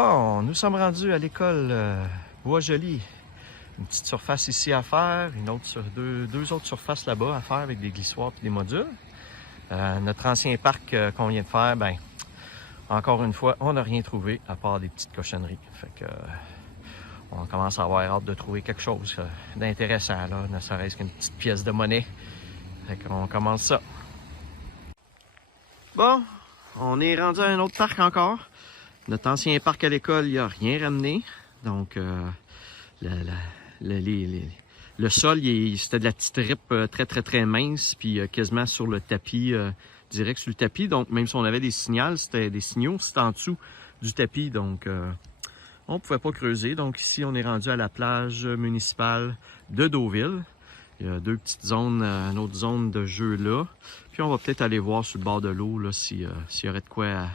Bon, nous sommes rendus à l'école Bois-Joli. Une petite surface ici à faire, une autre sur deux autres surfaces là-bas à faire avec des glissoires et des modules. Notre ancien parc qu'on vient de faire, ben, encore une fois, on n'a rien trouvé à part des petites cochonneries. Fait que on commence à avoir hâte de trouver quelque chose d'intéressant, là, ne serait-ce qu'une petite pièce de monnaie. Fait qu'on commence ça. Bon, on est rendu à un autre parc encore. Notre ancien parc à l'école, il n'y a rien ramené. Donc, le sol, c'était de la petite ripe très mince, puis quasiment sur le tapis, direct sur le tapis. Donc, même si on avait des signaux, c'était en dessous du tapis. Donc, on ne pouvait pas creuser. Donc, ici, on est rendu à la plage municipale de Deauville. Il y a deux petites zones, une autre zone de jeu là. Puis, on va peut-être aller voir sur le bord de l'eau là s'il y aurait de quoi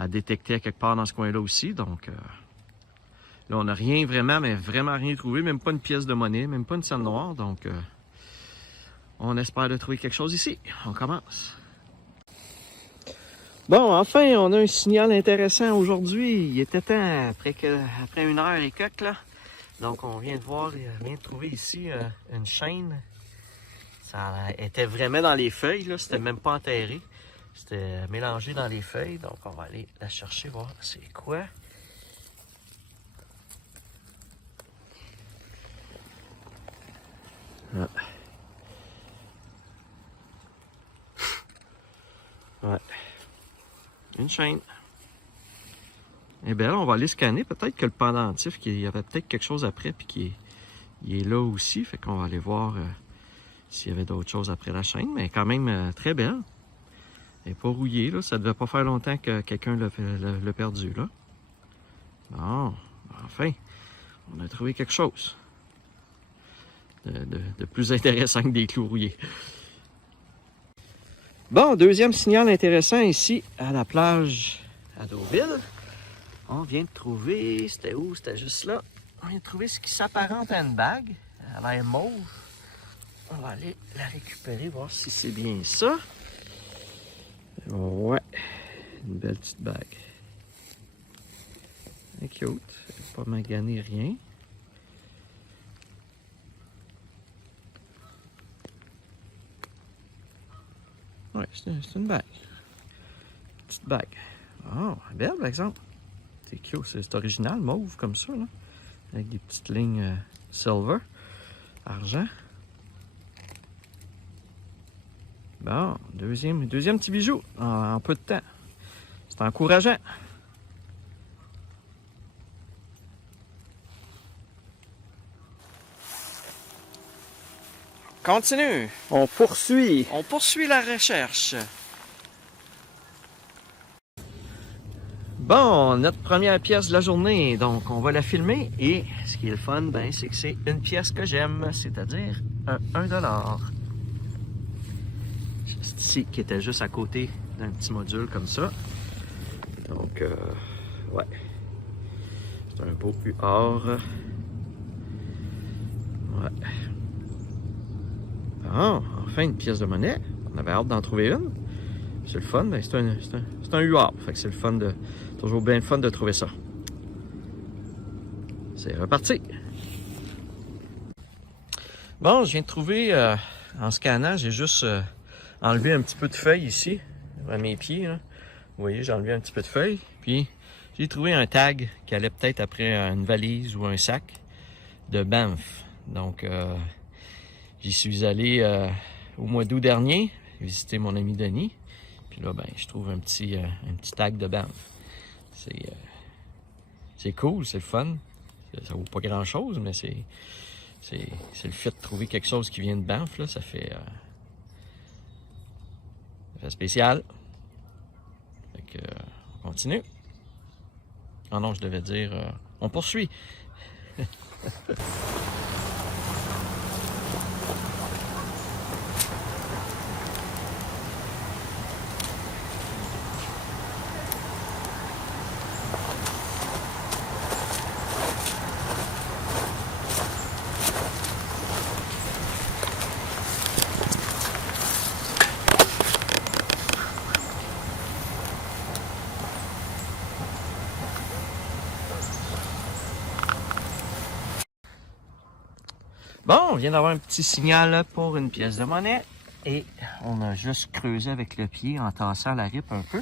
à détecter quelque part dans ce coin-là aussi. Donc, là, on n'a rien vraiment, mais vraiment rien trouvé. Même pas une pièce de monnaie, même pas une scène noire. Donc, on espère de trouver quelque chose ici. On commence. Bon, enfin, on a un signal intéressant aujourd'hui. Il était temps, après une heure et quelques, là. Donc, on vient de voir, on vient de trouver ici une chaîne. Ça était vraiment dans les feuilles, là. C'était même pas enterré. C'était mélangé dans les feuilles. Donc, on va aller la chercher, voir c'est quoi. Ah. Ouais. Une chaîne. Eh bien, on va aller scanner. Peut-être que le pendentif, il y avait peut-être quelque chose après, puis qu'il est là aussi. Fait qu'on va aller voir s'il y avait d'autres choses après la chaîne. Mais quand même très belle. Elle n'est pas rouillée, là. Ça ne devait pas faire longtemps que quelqu'un l'a perdu, là. Bon, enfin, on a trouvé quelque chose de plus intéressant que des clous rouillés. Bon, deuxième signal intéressant ici à la plage à Deauville. On vient de trouver, c'était où? C'était juste là. On vient de trouver ce qui s'apparente à une bague. Elle a l'air mauve. On va aller la récupérer, voir si c'est bien ça. Ouais, une belle petite bague. C'est cute, pas magané rien. Ouais, c'est une bague. Petite bague. Oh, belle par exemple. C'est cute, c'est original, mauve comme ça, là. Avec des petites lignes silver, argent. Bon, deuxième petit bijou en peu de temps. C'est encourageant. Continue. On poursuit. On poursuit la recherche. Bon, notre première pièce de la journée, donc on va la filmer et ce qui est le fun, ben, c'est que c'est une pièce que j'aime, c'est-à-dire un 1$. Juste ici, qui était juste à côté d'un petit module comme ça. Donc, ouais, c'est un beau UR. Ouais. Bon, enfin une pièce de monnaie. On avait hâte d'en trouver une. C'est le fun, ben, c'est un UR. Fait que c'est le fun de. Toujours bien le fun de trouver ça. C'est reparti. Bon, je viens de trouver, en scannant, j'ai juste enlevé un petit peu de feuilles ici, à mes pieds. Là. Vous voyez, j'ai enlevé un petit peu de feuilles. Puis, j'ai trouvé un tag qui allait peut-être après une valise ou un sac de Banff. Donc, j'y suis allé au mois d'août dernier, visiter mon ami Denis. Puis là, ben, je trouve un petit tag de Banff. C'est cool, c'est le fun. Ça vaut pas grand-chose, mais c'est le fait de trouver quelque chose qui vient de Banff, là, ça fait spécial. Fait que, on continue. Ah non, je devais dire, on poursuit. Bon, on vient d'avoir un petit signal pour une pièce de monnaie. Et on a juste creusé avec le pied en tassant la ripe un peu.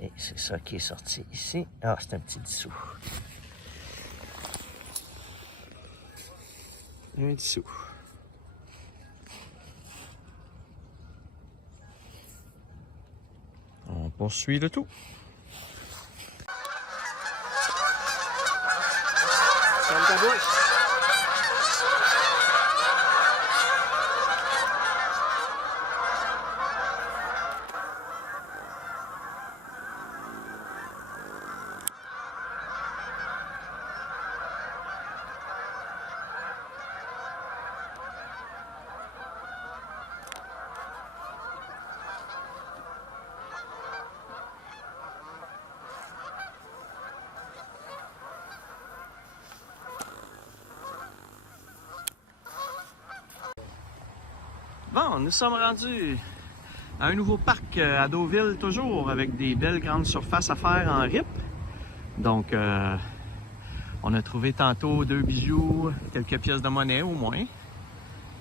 Et c'est ça qui est sorti ici. Ah, c'est un petit 10 sous. Un 10 sous. On poursuit le tout. Ferme ta bouche. Bon, nous sommes rendus à un nouveau parc à Deauville, toujours avec des belles grandes surfaces à faire en rip. Donc, on a trouvé tantôt 2 bijoux, quelques pièces de monnaie au moins.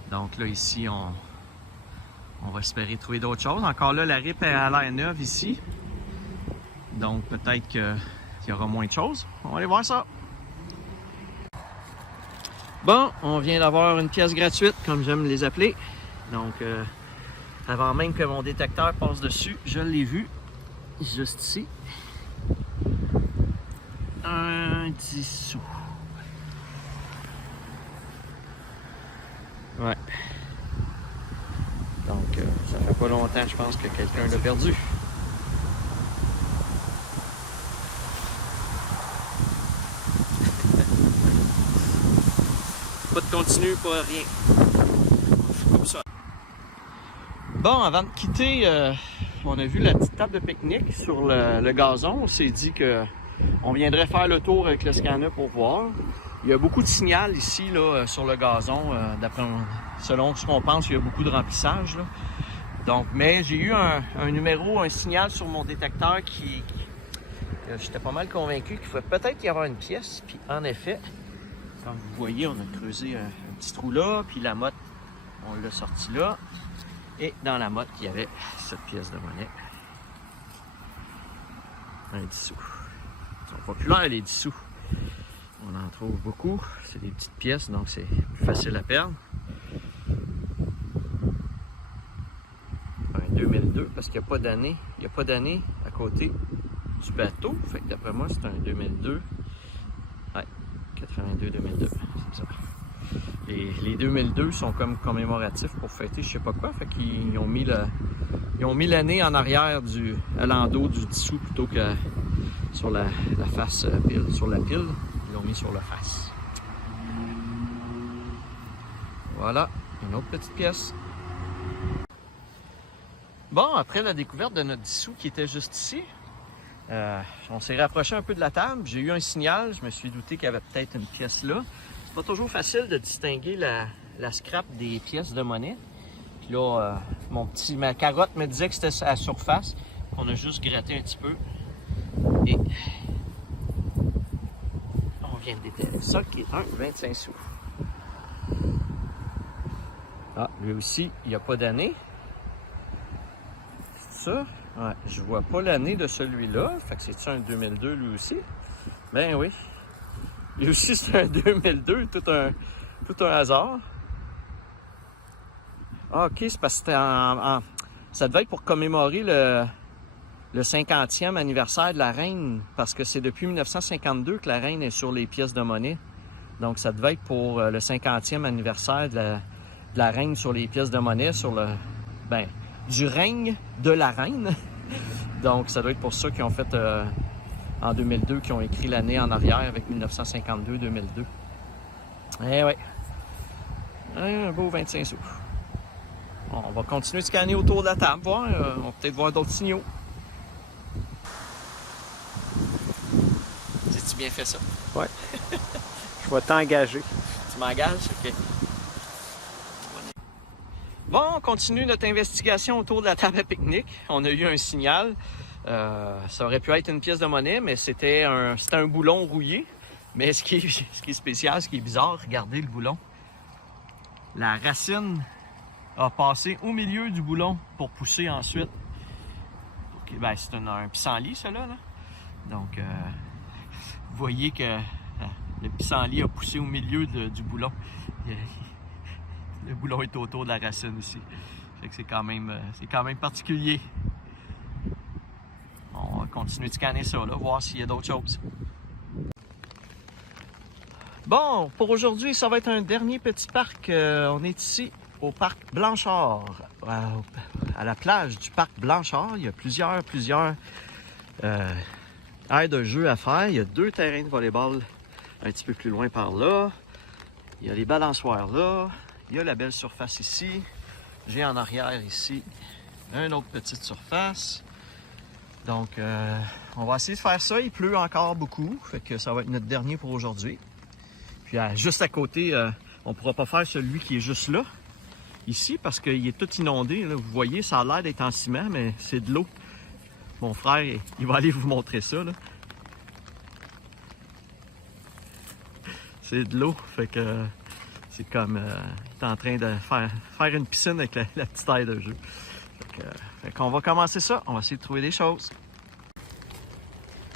Donc là, ici, on va espérer trouver d'autres choses. Encore là, la rip est à l'air neuve ici. Donc, peut-être qu'il y aura moins de choses. On va aller voir ça. Bon, on vient d'avoir une pièce gratuite, comme j'aime les appeler. Donc, avant même que mon détecteur passe dessus, je l'ai vu, juste ici. Un 10 sous. Ouais. Donc, ça fait pas longtemps, je pense, que quelqu'un l'a perdu. Pas de continu pour rien. Comme ça. Bon, avant de quitter, on a vu la petite table de pique-nique sur le gazon. On s'est dit qu'on viendrait faire le tour avec le scanner pour voir. Il y a beaucoup de signal ici là, sur le gazon. Selon ce qu'on pense, il y a beaucoup de remplissage. Là. Donc, mais j'ai eu un numéro, un signal sur mon détecteur qui j'étais pas mal convaincu qu'il faut peut-être y avoir une pièce. Puis en effet, comme vous voyez, on a creusé un petit trou là, puis la motte, on l'a sorti là. Et dans la motte, il y avait cette pièce de monnaie. Un 10 sous. Ils sont populaires, les 10 sous. On en trouve beaucoup. C'est des petites pièces, donc c'est plus facile à perdre. Un 2002, parce qu'il n'y a pas d'année. Il n'y a pas d'année à côté du bateau. Fait que d'après moi, c'est un 2002. Ouais, 82-2002, c'est ça. Et les 2002 sont comme commémoratifs pour fêter je sais pas quoi. Fait qu'ils ont mis l'année en arrière à l'endos du 10 sous plutôt que sur la face pile. Sur la pile, ils l'ont mis sur la face. Voilà, une autre petite pièce. Bon, après la découverte de notre 10 sous qui était juste ici, on s'est rapproché un peu de la table. J'ai eu un signal, je me suis douté qu'il y avait peut-être une pièce là. C'est pas toujours facile de distinguer la scrap des pièces de monnaie. Puis là, ma carotte me disait que c'était à la surface. On a juste gratté un petit peu. Et on vient de déterrer ça qui est un 25 sous. Ah, lui aussi, il n'y a pas d'année. C'est ça? Ouais, je vois pas l'année de celui-là. Fait que c'est-tu un 2002 lui aussi? Ben oui. Lui aussi, c'est un 2002, tout un hasard. Ah, ok, c'est parce que c'était ça devait être pour commémorer le 50e anniversaire de la reine, parce que c'est depuis 1952 que la reine est sur les pièces de monnaie. Donc, ça devait être pour le 50e anniversaire de la reine sur les pièces de monnaie, du règne de la reine. Donc, ça doit être pour ça qu'ils ont fait... en 2002, qui ont écrit l'année en arrière avec 1952-2002. Eh ouais. Un beau 25 sous. Bon, on va continuer de scanner autour de la table, voir. On va peut-être voir d'autres signaux. J'ai-tu bien fait ça? Ouais. Je vais t'engager. Tu m'engages? OK. Bon, on continue notre investigation autour de la table à pique-nique. On a eu un signal. Ça aurait pu être une pièce de monnaie, mais c'était un boulon rouillé. Mais ce qui est spécial, ce qui est bizarre, regardez le boulon. la racine a passé au milieu du boulon pour pousser ensuite. Okay, ben, c'est un pissenlit, ça là. Donc, vous voyez que le pissenlit a poussé au milieu du boulon. Le boulon est autour de la racine ici. Fait que c'est quand même particulier. On va continuer de scanner ça, là, voir s'il y a d'autres choses. Bon, pour aujourd'hui, ça va être un dernier petit parc. On est ici au parc Blanchard, à la plage du parc Blanchard. Il y a plusieurs aires de jeu à faire. Il y a 2 terrains de volleyball un petit peu plus loin par là. Il y a les balançoires là. Il y a la belle surface ici. J'ai en arrière ici une autre petite surface. Donc, on va essayer de faire ça. Il pleut encore beaucoup, fait que ça va être notre dernier pour aujourd'hui. Puis, juste à côté, on ne pourra pas faire celui qui est juste là, ici, parce qu'il est tout inondé. Là. Vous voyez, ça a l'air d'être en ciment, mais c'est de l'eau. Mon frère, il va aller vous montrer ça. Là. C'est de l'eau, fait que c'est comme... il est en train de faire une piscine avec la petite aire de jeu. Fait qu'on va commencer ça, on va essayer de trouver des choses.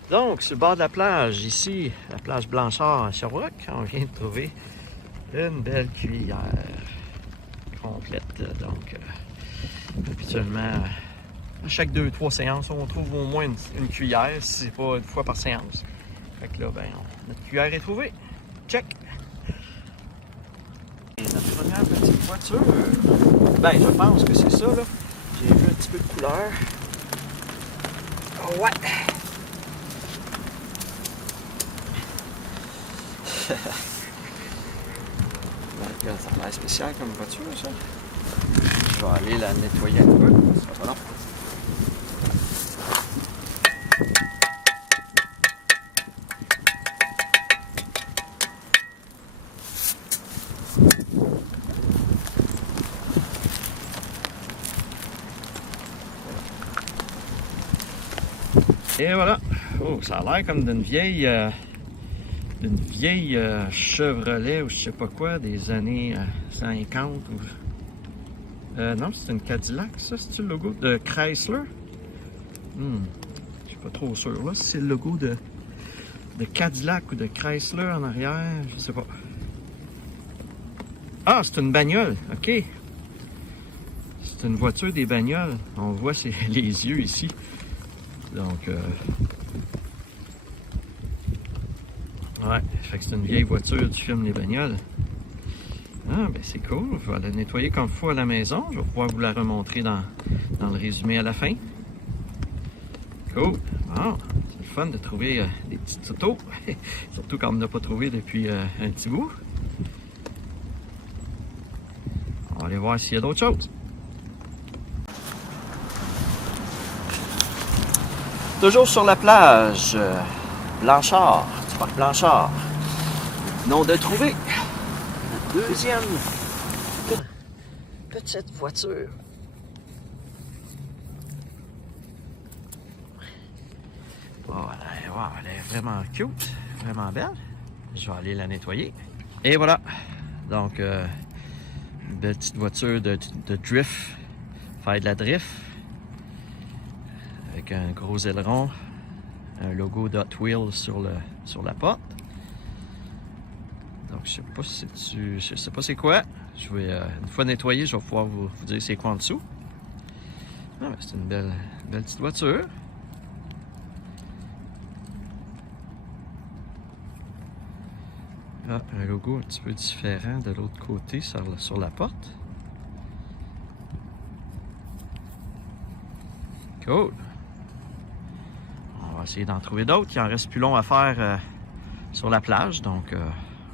Donc, sur le bord de la plage, ici, la plage Blanchard à Sherbrooke, on vient de trouver une belle cuillère complète. Donc, habituellement, à chaque 2-3 séances, on trouve au moins une cuillère, si c'est pas une fois par séance. Fait que là, ben, notre cuillère est trouvée. Check! Et notre première petite voiture, ben, je pense que c'est ça, là. J'ai vu un petit peu de couleur. Oh, ouais! Regarde, ça a l'air spécial comme voiture, ça. Je vais aller la nettoyer un peu. Ça va pas long. Et voilà. Oh, ça a l'air comme d'une vieille Chevrolet ou je sais pas quoi des années 50 ou... non, c'est une Cadillac, ça, c'est-tu le logo de Chrysler? Je suis pas trop sûr, là, si c'est le logo de Cadillac ou de Chrysler en arrière, je sais pas. Ah, c'est une bagnole, ok. C'est une voiture des bagnoles. On voit les yeux ici. Donc, ouais, fait que c'est une vieille voiture du film Les Bagnoles. Ah, ben c'est cool. Je vais la nettoyer comme il faut à la maison. Je vais pouvoir vous la remontrer dans le résumé à la fin. Cool. Bon, c'est le fun de trouver des petites autos. Surtout quand on n'a pas trouvé depuis un petit bout. On va aller voir s'il y a d'autres choses. Toujours sur la plage, Blanchard, du parc Blanchard. Non de trouver. La deuxième petite voiture. Oh, elle est vraiment cute, vraiment belle. Je vais aller la nettoyer. Et voilà. Donc, une belle petite voiture de drift. Faire de la drift. Avec un gros aileron, un logo Hot Wheels sur la porte. Donc je sais pas c'est quoi. Je vais une fois nettoyé, je vais pouvoir vous dire c'est quoi en dessous. Ah, ben, c'est une belle petite voiture. Ah, un logo un petit peu différent de l'autre côté sur la porte. Cool. On va essayer d'en trouver d'autres. Il en reste plus long à faire sur la plage. Donc,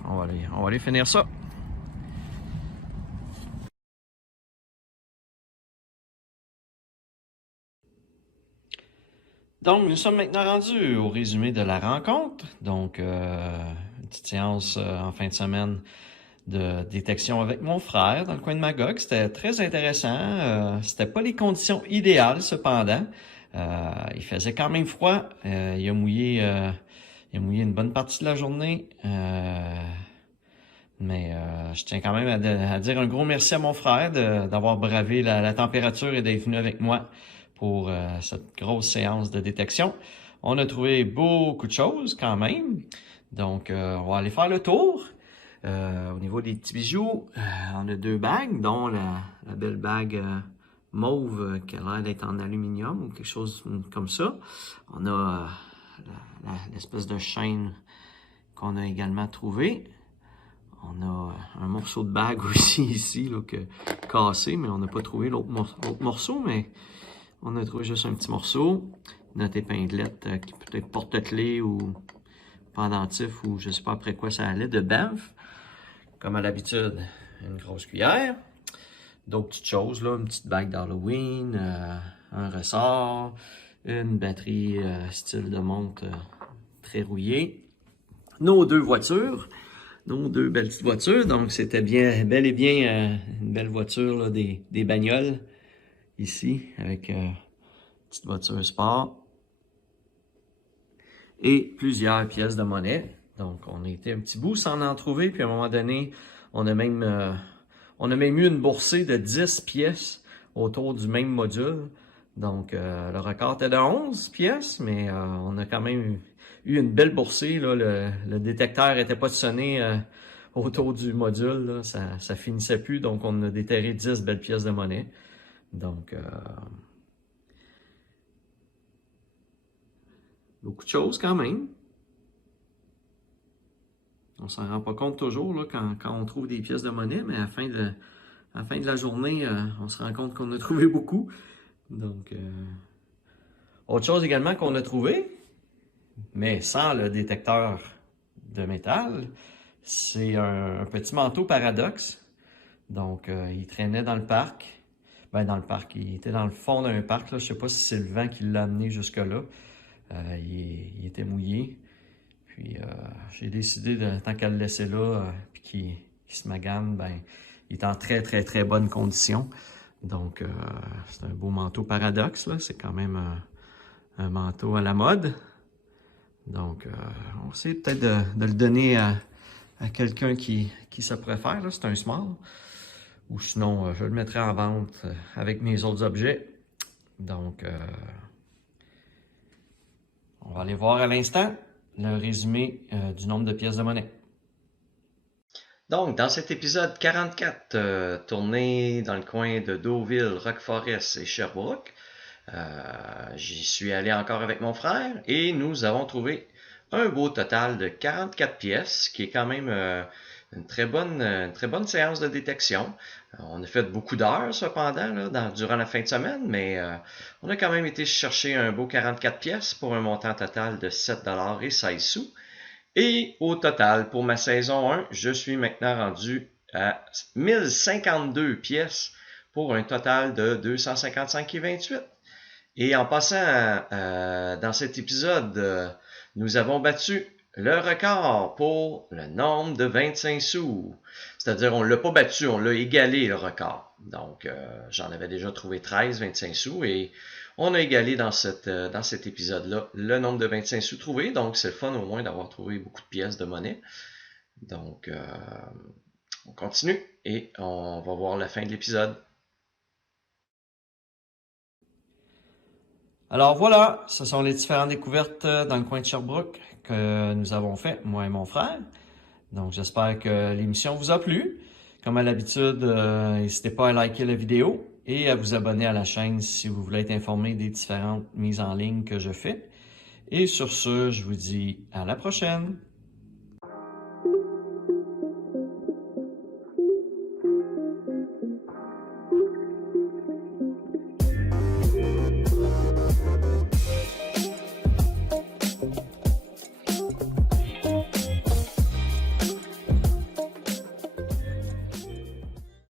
on va aller finir ça. Donc, nous sommes maintenant rendus au résumé de la rencontre. Donc, une petite séance en fin de semaine de détection avec mon frère dans le coin de Magog. C'était très intéressant. C'était pas les conditions idéales, cependant. Il faisait quand même froid. Il a mouillé une bonne partie de la journée. Mais je tiens quand même à dire un gros merci à mon frère d'avoir bravé la température et d'être venu avec moi pour cette grosse séance de détection. On a trouvé beaucoup de choses quand même. Donc, on va aller faire le tour. Au niveau des petits bijoux, on a 2 bagues, dont la belle bague mauve qui a l'air d'être en aluminium ou quelque chose comme ça. On a l'espèce de chaîne qu'on a également trouvé. On a un morceau de bague aussi ici, là, cassé, mais on n'a pas trouvé l'autre morceau, mais on a trouvé juste un petit morceau. Notre épinglette qui peut être porte-clés ou pendentif ou je ne sais pas après quoi ça allait, de Banff. Comme à l'habitude, une grosse cuillère. D'autres petites choses, là, une petite bague d'Halloween, un ressort, une batterie style de montre très rouillée. Nos 2 voitures, nos 2 belles petites voitures. Donc, c'était bel et bien une belle voiture là, des bagnoles ici, avec une petite voiture sport. Et plusieurs pièces de monnaie. Donc, on a été un petit bout sans en trouver. Puis, à un moment donné, on a même eu une boursée de 10 pièces autour du même module. Donc, le record était de 11 pièces, mais on a quand même eu une belle boursée. Là. Le détecteur n'était pas sonné autour du module. Là. Ça finissait plus. Donc, on a déterré 10 belles pièces de monnaie. Donc, beaucoup de choses quand même. On s'en rend pas compte toujours là, quand on trouve des pièces de monnaie, mais à la fin de la journée, on se rend compte qu'on a trouvé beaucoup. Donc, autre chose également qu'on a trouvé, mais sans le détecteur de métal, c'est un petit manteau paradoxe. Donc, il traînait dans le parc. Ben, dans le parc, il était dans le fond d'un parc. Là. Je ne sais pas si c'est le vent qui l'a amené jusque-là. Il était mouillé. Puis j'ai décidé, tant qu'à le laisser là, puis qu'il se magane, ben, il est en très, très, très bonne condition. Donc, c'est un beau manteau paradoxe, là. C'est quand même un manteau à la mode. Donc, on essaie peut-être de le donner à quelqu'un qui se préfère. C'est un small. Ou sinon, je le mettrai en vente avec mes autres objets. Donc, on va aller voir à l'instant le résumé du nombre de pièces de monnaie. Donc, dans cet épisode 44, tourné dans le coin de Deauville, Rock Forest et Sherbrooke, j'y suis allé encore avec mon frère et nous avons trouvé un beau total de 44 pièces, qui est quand même une très bonne séance de détection. On a fait beaucoup d'heures cependant là, durant la fin de semaine, mais on a quand même été chercher un beau 44 pièces pour un montant total de 7,16 $. Et au total, pour ma saison 1, je suis maintenant rendu à 1052 pièces pour un total de 255,28 $. Et en passant dans cet épisode, nous avons battu le record pour le nombre de 25 sous. C'est-à-dire, on ne l'a pas battu, on l'a égalé le record. Donc, j'en avais déjà trouvé 13, 25 sous et on a égalé dans cet épisode-là le nombre de 25 sous trouvés. Donc, c'est le fun au moins d'avoir trouvé beaucoup de pièces de monnaie. Donc, on continue et on va voir la fin de l'épisode. Alors voilà, ce sont les différentes découvertes dans le coin de Sherbrooke que nous avons fait, moi et mon frère. Donc j'espère que l'émission vous a plu. Comme à l'habitude, n'hésitez pas à liker la vidéo et à vous abonner à la chaîne si vous voulez être informé des différentes mises en ligne que je fais. Et sur ce, je vous dis à la prochaine!